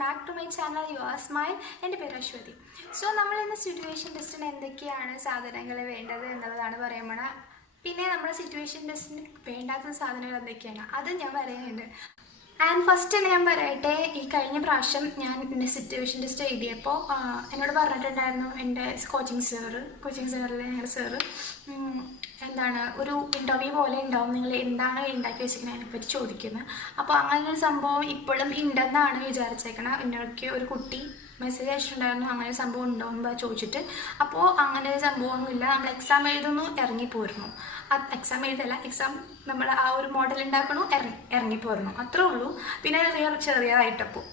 back to my channel Yoursmile. എൻ്റെ പേര് Aswathy. So നമ്മൾ ഇന്ന് സിറ്റുവേഷൻ ടെസ്റ്റിന് എന്തൊക്കെയാണ് സാധനങ്ങൾ വേണ്ടത് എന്നുള്ളതാണ് പറയാൻ പോണ. പിന്നെ നമ്മുടെ സിറ്റുവേഷൻ ടെസ്റ്റിന് വേണ്ടാത്ത സാധനങ്ങൾ എന്തൊക്കെയാണ് അത് ഞാൻ പറയുന്നുണ്ട്. ആൻഡ് ഫസ്റ്റ് തന്നെ ഞാൻ പറയട്ടെ, ഈ കഴിഞ്ഞ പ്രാവശ്യം ഞാൻ എൻ്റെ സിറ്റുവേഷൻ ടെസ്റ്റ് എഴുതിയപ്പോൾ എന്നോട് പറഞ്ഞിട്ടുണ്ടായിരുന്നു എൻ്റെ കോച്ചിങ് സെൻറ്ററിലെ ഞങ്ങളുടെ സാറ് എന്താണ് ഒരു ഇൻ്റർവ്യൂ പോലെ ഉണ്ടാവും, നിങ്ങൾ എന്താണ് ഉണ്ടാക്കി വെച്ചിരിക്കുന്നത് അതിനെപ്പറ്റി ചോദിക്കുന്നത്. അപ്പോൾ അങ്ങനൊരു സംഭവം ഇപ്പോഴും ഉണ്ടെന്നാണ് വിചാരിച്ചേക്കണം. എന്നോടൊക്കെ ഒരു കുട്ടി മെസ്സേജ് അയച്ചിട്ടുണ്ടായിരുന്നു അങ്ങനെ ഒരു സംഭവം ഉണ്ടോ എന്ന് ചോദിച്ചിട്ട്. അപ്പോൾ അങ്ങനെ ഒരു സംഭവമൊന്നുമില്ല, നമ്മൾ എക്സാം എഴുതുന്നു ഇറങ്ങിപ്പോരുന്നു. എക്സാം എഴുതല്ല, എക്സാം നമ്മൾ ആ ഒരു മോഡൽ ഉണ്ടാക്കണു ഇറങ്ങിപ്പോരുന്നു, അത്രേ ഉള്ളൂ. പിന്നെ ചെറിയതായിട്ടപ്പോൾ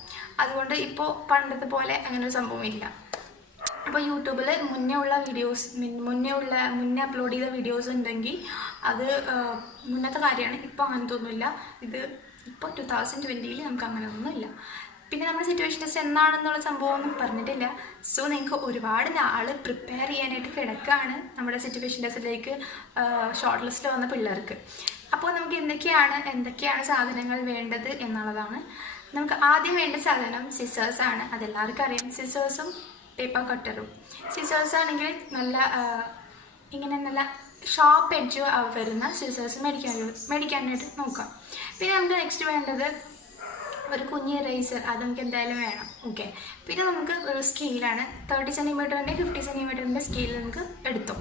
അതുകൊണ്ട് ഇപ്പോൾ പണ്ടത്തെ പോലെ അങ്ങനെ ഒരു സംഭവം ഇല്ല. അപ്പോൾ യൂട്യൂബിൽ മുന്നേ അപ്ലോഡ് ചെയ്ത വീഡിയോസ് ഉണ്ടെങ്കിൽ അത് മുന്നത്തെ കാര്യമാണ്. ഇപ്പോൾ അങ്ങനത്തെ ഒന്നുമില്ല. ഇത് ഇപ്പോൾ 2020 നമുക്ക് അങ്ങനെ ഒന്നുമില്ല. പിന്നെ നമ്മുടെ സിറ്റുവേഷൻ ടെസ്റ്റ് എന്താണെന്നുള്ള സംഭവമൊന്നും പറഞ്ഞിട്ടില്ല. സോ നിങ്ങൾക്ക് ഒരുപാട് നാൾ പ്രിപ്പയർ ചെയ്യാനായിട്ട് കിടക്കുകയാണ് നമ്മുടെ സിറ്റുവേഷൻ ടെസ്റ്റിലേക്ക് ഷോർട്ട് ലിസ്റ്റ് വന്ന പിള്ളേർക്ക്. അപ്പോൾ നമുക്ക് എന്തൊക്കെയാണ് സാധനങ്ങൾ വേണ്ടത് എന്നുള്ളതാണ്. നമുക്ക് ആദ്യം വേണ്ട സാധനം സിസേഴ്സാണ്. അതെല്ലാവർക്കും അറിയാം. സിസേഴ്സും പേപ്പർ കട്ടറും. സിസേഴ്സ് ആണെങ്കിൽ നല്ല ഷാർപ്പ് എഡ്ജ് വരുന്ന സിസേഴ്സ് മേടിക്കാനായിട്ട് നോക്കാം. പിന്നെ നമുക്ക് നെക്സ്റ്റ് വേണ്ടത് ഒരു കുഞ്ഞ് ഇറേസർ, അത് നമുക്ക് എന്തായാലും വേണം. ഓക്കെ. പിന്നെ നമുക്ക് ഒരു സ്കെയിലാണ്. 30 സെൻറ്റിമീറ്ററിൻ്റെ 50 സെൻറ്റിമീറ്ററിൻ്റെ സ്കെയിൽ നമുക്ക് എടുത്തോ.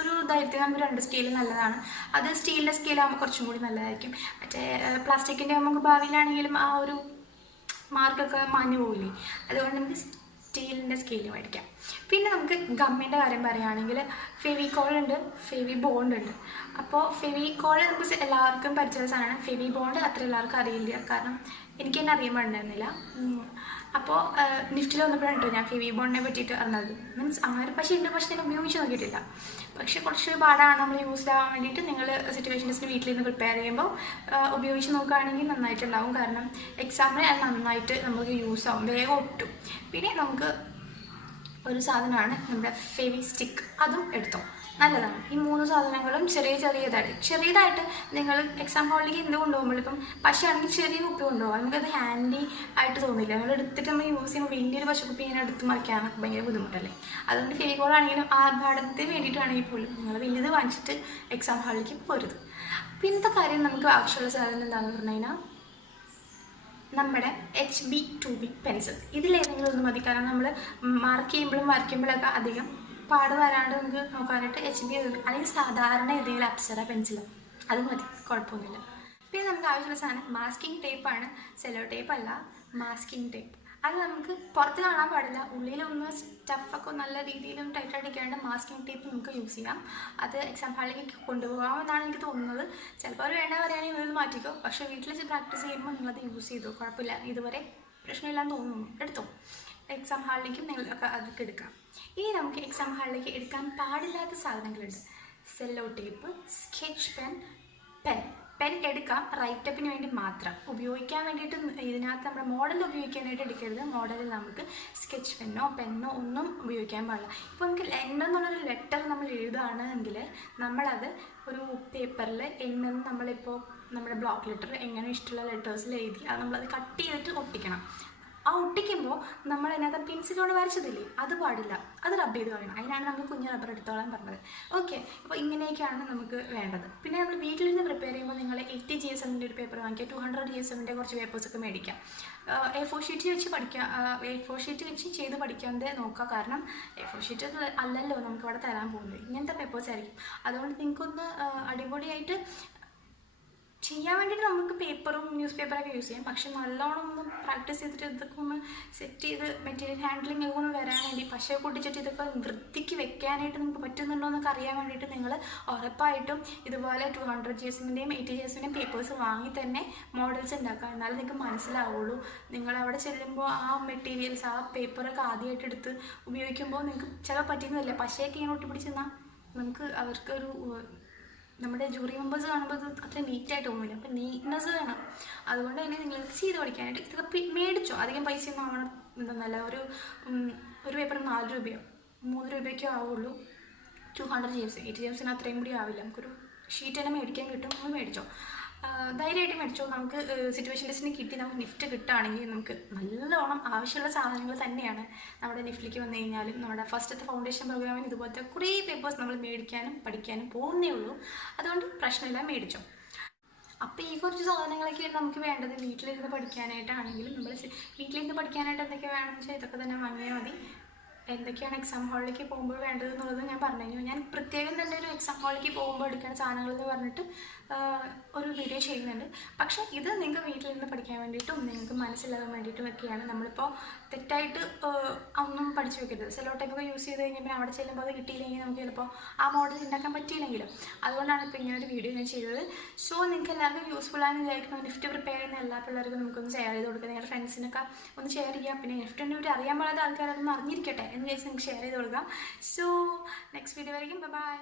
ഒരു ധൈര്യത്തിൽ നമുക്ക് 2 സ്കെയിൽ നല്ലതാണ്. അത് സ്റ്റീലിൻ്റെ സ്കെയിലാകുമ്പോൾ കുറച്ചും കൂടി നല്ലതായിരിക്കും. മറ്റേ പ്ലാസ്റ്റിക്കിൻ്റെ നമുക്ക് ഭാവിയിലാണെങ്കിലും ആ ഒരു മാർക്കൊക്കെ മാഞ്ഞു പോകില്ലേ, അതുകൊണ്ട് നമുക്ക് സ്റ്റീലിൻ്റെ സ്കെയിൽ മേടിക്കാം. പിന്നെ നമുക്ക് ഗമ്മിൻ്റെ കാര്യം പറയുകയാണെങ്കിൽ ഫെവിക്കോൾ ഉണ്ട്, ഫെവി ബോണ്ട് ഉണ്ട്. അപ്പോൾ ഫെവിക്കോൾ നമുക്ക് എല്ലാവർക്കും പരിചയ സാധനമാണ്. ഫെവി ബോണ്ട് അത്ര എല്ലാവർക്കും അറിയില്ല, കാരണം എനിക്ക് തന്നെ അറിയാൻ പാടുണ്ടായിരുന്നില്ല. അപ്പോൾ നിഫ്റ്റിൽ വന്നപ്പോഴാണ് കേട്ടോ ഞാൻ ഫെവി ബോണ്ടിനെ പറ്റിയിട്ട് അറിഞ്ഞത്. മീൻസ് അങ്ങനെ പക്ഷേ ഞാൻ ഉപയോഗിച്ച് നോക്കിയിട്ടില്ല. പക്ഷേ കുറച്ച് പാടാണ് നമ്മൾ യൂസ്ഡ് ആവാൻ വേണ്ടിയിട്ട്. നിങ്ങൾ സിറ്റുവേഷൻ ടെസ്റ്റിന് വീട്ടിൽ നിന്ന് പ്രിപ്പയർ ചെയ്യുമ്പോൾ ഉപയോഗിച്ച് നോക്കുകയാണെങ്കിൽ നന്നായിട്ടുണ്ടാവും. കാരണം എക്സാമിന് അത് നന്നായിട്ട് നമുക്ക് യൂസ് ആവും, വേഗം ഒട്ടും. പിന്നെ നമുക്ക് ഒരു സാധനമാണ് നമ്മുടെ ഫെവി സ്റ്റിക്ക്, അതും എടുത്തോ, നല്ലതാണ്. ഈ 3 സാധനങ്ങളും ചെറിയതായിട്ട് നിങ്ങൾ എക്സാം ഹാളിലേക്ക് എന്ത് കൊണ്ടുപോകുമ്പോൾ, ഇപ്പം പശയാണെങ്കിൽ ചെറിയ കുപ്പി കൊണ്ടുപോകാം, നമുക്കത് ഹാൻഡി ആയിട്ട് തോന്നില്ല. നമ്മൾ എടുത്തിട്ട് നമ്മൾ യൂസ് ചെയ്യുമ്പോൾ വലിയൊരു പശക്കുപ്പി ഇങ്ങനെ എടുത്ത് മറിക്കാനൊക്കെ ഭയങ്കര ബുദ്ധിമുട്ടല്ലേ. അതുകൊണ്ട് ഫെവിക്കോളാണെങ്കിലും ആർഭാടത്തിന് വേണ്ടിയിട്ടാണെങ്കിൽ പോലും നിങ്ങൾ വലിയത് വാങ്ങിച്ചിട്ട് എക്സാം ഹാളിലേക്ക് പോരുത്. പിന്നത്തെ കാര്യം നമുക്ക് ആവശ്യമുള്ള സാധനം എന്താണെന്ന് പറഞ്ഞു കഴിഞ്ഞാൽ നമ്മുടെ HB 2B പെൻസിൽ. ഇതിലേതെങ്കിലും ഒന്ന് മതി. കാരണം നമ്മൾ മാർക്ക് ചെയ്യുമ്പോഴും വരയ്ക്കുമ്പോഴൊക്കെ അധികം പാട് വരാണ്ട് നമുക്ക് നോക്കാനായിട്ട് HB അല്ലെങ്കിൽ സാധാരണ ഏതെങ്കിലും അപ്സര പെൻസിലോ അത് മതി, കുഴപ്പമൊന്നുമില്ല. പിന്നെ നമുക്ക് ആവശ്യമുള്ള സാധനം മാസ്കിംഗ് ടേപ്പാണ്. സെല്ലോ ടേപ്പ് അല്ല, മാസ്കിംഗ് ടേപ്പ്. അത് നമുക്ക് പുറത്ത് കാണാൻ പാടില്ല, ഉള്ളിലൊന്ന് സ്റ്റഫൊക്കെ നല്ല രീതിയിലും ടൈറ്റായിട്ടൊക്കെയാണ്ട് മാസ്കിംഗ് ടേപ്പ് നമുക്ക് യൂസ് ചെയ്യാം. അത് എക്സാം ഹാളിലേക്ക് കൊണ്ടുപോകാമെന്നാണ് എനിക്ക് തോന്നുന്നത്. ചിലപ്പോൾ അവർ വേണ്ട പറയുകയാണെങ്കിൽ നിങ്ങൾ മാറ്റിക്കോ, പക്ഷേ വീട്ടിൽ പ്രാക്ടീസ് ചെയ്യുമ്പോൾ നിങ്ങളത് യൂസ് ചെയ്തു, കുഴപ്പമില്ല. ഇതുവരെ പ്രശ്നമില്ലാന്ന് തോന്നുന്നു, എടുത്തോ. എക്സാം ഹാളിലേക്കും നിങ്ങൾക്ക് അതൊക്കെ എടുക്കാം. ഇനി നമുക്ക് എക്സാം ഹാളിലേക്ക് എടുക്കാൻ പാടില്ലാത്ത സാധനങ്ങളുണ്ട്. സെല്ലോ ടേപ്പ്, സ്കെച്ച് പെൻ എടുക്കാം, റൈറ്റപ്പിന് വേണ്ടി മാത്രം. ഉപയോഗിക്കാൻ വേണ്ടിയിട്ട് ഇതിനകത്ത് നമ്മുടെ മോഡൽ ഉപയോഗിക്കാനായിട്ട് എടുക്കരുത്. മോഡലിൽ നമുക്ക് സ്കെച്ച് പെന്നോ ഒന്നും ഉപയോഗിക്കാൻ പാടില്ല. ഇപ്പോൾ നമുക്ക് എന്നുള്ളൊരു ലെറ്റർ നമ്മൾ എഴുതുകയാണെങ്കിൽ നമ്മളത് ഒരു പേപ്പറിൽ എന്നെന്ന് നമ്മളിപ്പോൾ നമ്മുടെ ബ്ലോക്ക് ലെറ്റർ എങ്ങനെ ഇഷ്ടമുള്ള ലെറ്റേഴ്സിൽ എഴുതി അത് നമ്മളത് കട്ട് ചെയ്തിട്ട് ഒട്ടിക്കണം. ആ ഒട്ടിക്കുമ്പോൾ നമ്മൾ അതിനകത്ത് പെൻസിലോട് വരച്ചതില്ലേ, അത് പാടില്ല, അത് റബ്ബ് ചെയ്ത് കളയണം. അതിനാണ് നമ്മൾ കുഞ്ഞ് റബ്ബർ എടുത്തോളാൻ പറഞ്ഞത്. ഓക്കെ. അപ്പോൾ ഇങ്ങനെയൊക്കെയാണ് നമുക്ക് വേണ്ടത്. പിന്നെ നമ്മൾ വീട്ടിലിരുന്ന് പ്രിപ്പയർ ചെയ്യുമ്പോൾ നിങ്ങൾ 80 GSMൻ്റെ ഒരു പേപ്പർ വാങ്ങിക്കുക, 200 GSMൻ്റെ കുറച്ച് പേപ്പേഴ്സൊക്കെ മേടിക്കാം. A4 ഷീറ്റ് വെച്ച് A4 ഷീറ്റ് വെച്ച് ചെയ്ത് പഠിക്കാതെ നോക്കുക. കാരണം A4 ഷീറ്റ് അല്ലല്ലോ നമുക്ക് ഇവിടെ തരാൻ പോകുന്നത്, ഇങ്ങനത്തെ പേപ്പേഴ്സ് ആയിരിക്കും. അതുകൊണ്ട് നിങ്ങൾക്കൊന്ന് അടിപൊളിയായിട്ട് ചെയ്യാൻ വേണ്ടിയിട്ട് നമുക്ക് പേപ്പറും ന്യൂസ് പേപ്പറൊക്കെ യൂസ് ചെയ്യാം. പക്ഷെ നല്ലോണം ഒന്ന് പ്രാക്ടീസ് ചെയ്തിട്ട് ഇതൊക്കെ ഒന്ന് സെറ്റ് ചെയ്ത് മെറ്റീരിയൽ ഹാൻഡ്ലിംഗ് ഒക്കെ ഒന്ന് വരാൻ വേണ്ടി പശ പൊട്ടിച്ചിട്ട് ഇതൊക്കെ വൃത്തിക്ക് വെക്കാനായിട്ട് നമുക്ക് പറ്റുന്നുണ്ടോ എന്നൊക്കെ അറിയാൻ വേണ്ടിയിട്ട് നിങ്ങൾ ഉറപ്പായിട്ടും ഇതുപോലെ 200 GSMൻ്റെയും 80 GSMൻ്റെയും പേപ്പേഴ്സ് വാങ്ങി തന്നെ മോഡൽസ് ഉണ്ടാക്കുക. എന്നാലും നിങ്ങൾക്ക് മനസ്സിലാവുള്ളൂ. നിങ്ങളവിടെ ചെല്ലുമ്പോൾ ആ മെറ്റീരിയൽസ് ആ പേപ്പറൊക്കെ ആദ്യമായിട്ട് എടുത്ത് ഉപയോഗിക്കുമ്പോൾ നിങ്ങൾക്ക് ചിലപ്പോൾ പറ്റുന്നില്ല. പശയൊക്കെ ഇങ്ങനെ ഒട്ടിപ്പിടിച്ചെന്നാൽ നമുക്ക് അവർക്കൊരു നമ്മുടെ ജൂറി മെമ്പേഴ്സ് കാണുമ്പോൾ ഇത് അത്ര നീറ്റായിട്ട് തോന്നില്ല. അപ്പോൾ നീറ്റ്നെസ് വേണം. അതുകൊണ്ട് തന്നെ നിങ്ങൾ ചെയ്ത് പഠിക്കാനായിട്ട് ഇതൊക്കെ മേടിച്ചോ. അധികം പൈസയൊന്നും ആവണം ഇതൊന്നല്ല. ഒരു പേപ്പർ 4 രൂപയോ 3 രൂപയ്ക്കോ ആവുള്ളൂ. 200 GSM 80 GSM അത്രയും കൂടി ആവില്ല. നമുക്കൊരു ഷീറ്റ് തന്നെ മേടിക്കാൻ കിട്ടും, നമ്മൾ മേടിച്ചോ. ധൈര്യമായിട്ട് മേടിച്ചോ. നമുക്ക് സിറ്റുവേഷൻ ടെസ്റ്റിന് കിട്ടി നമുക്ക് നിഫ്റ്റ് കിട്ടുകയാണെങ്കിൽ നമുക്ക് നല്ലോണം ആവശ്യമുള്ള സാധനങ്ങൾ തന്നെയാണ് നമ്മുടെ നിഫ്റ്റിലേക്ക് വന്നു കഴിഞ്ഞാലും. നമ്മുടെ ഫസ്റ്റത്തെ ഫൗണ്ടേഷൻ പ്രോഗ്രാമിന് ഇതുപോലത്തെ കുറേ പേപ്പേഴ്സ് നമ്മൾ മേടിക്കാനും പഠിക്കാനും പോകുന്നേ ഉള്ളൂ. അതുകൊണ്ട് പ്രശ്നമില്ല, മേടിച്ചോ. അപ്പോൾ ഈ കുറച്ച് സാധനങ്ങളൊക്കെയാണ് നമുക്ക് വേണ്ടത് വീട്ടിലിരുന്ന് പഠിക്കാനായിട്ടാണെങ്കിലും. നമ്മൾ വീട്ടിലിരുന്ന് പഠിക്കാനായിട്ട് എന്തൊക്കെ വേണമെന്ന് വെച്ചാൽ ഇതൊക്കെ തന്നെ വാങ്ങിയാൽ മതി. എന്തൊക്കെയാണ് എക്സാം ഹാളിലേക്ക് പോകുമ്പോൾ വേണ്ടത് എന്നുള്ളത് ഞാൻ പറഞ്ഞു കഴിഞ്ഞു. ഞാൻ പ്രത്യേകം തന്നെ ഒരു എക്സാം ഹാളിലേക്ക് പോകുമ്പോൾ എടുക്കുന്ന സാധനങ്ങൾ എന്ന് പറഞ്ഞിട്ട് ഒരു വീഡിയോ ചെയ്യുന്നുണ്ട്. പക്ഷേ ഇത് നിങ്ങൾക്ക് വീട്ടിലിരുന്ന് പഠിക്കാൻ വേണ്ടിയിട്ടും നിങ്ങൾക്ക് മനസ്സിലാകാൻ വേണ്ടിയിട്ടും ഒക്കെയാണ്. നമ്മളിപ്പോൾ തെറ്റായിട്ട് ഒന്നും പഠിച്ചു വെക്കരുത്. സെല്ലോ ടൈപ്പൊക്കെ യൂസ് ചെയ്ത് കഴിഞ്ഞാൽ പിന്നെ അവിടെ ചെല്ലുമ്പോൾ അത് കിട്ടിയില്ലെങ്കിൽ നമുക്ക് ചിലപ്പോൾ ആ മോഡൽ ഉണ്ടാക്കാൻ പറ്റിയില്ലെങ്കിലും. അതുകൊണ്ടാണ് ഇപ്പോൾ ഇങ്ങനെ ഒരു വീഡിയോ ഞാൻ ചെയ്തത്. സോ നിങ്ങൾക്ക് എല്ലാവർക്കും യൂസ്ഫുൾ ആണെന്ന് വിചാരിക്കുന്നു. നിഫ്റ്റ് പ്രിപ്പയർ ചെയ്യുന്ന എല്ലാ പിള്ളേർക്കും നമുക്കൊന്ന് ഷെയർ ചെയ്ത് കൊടുക്കുക. നിങ്ങളുടെ ഫ്രണ്ട്സിനൊക്കെ ഒന്ന് ഷെയർ ചെയ്യുക. പിന്നെ നിഫ്റ്റിനെ പറ്റി അറിയാൻ പാടാത്ത ആൾക്കാർ അതൊന്ന് അറിഞ്ഞിരിക്കട്ടെ എന്ന് വിചാരിച്ച് നിങ്ങൾക്ക് ഷെയർ ചെയ്ത് കൊടുക്കാം. സോ നെക്സ്റ്റ് വീഡിയോ വരെയും ബൈ.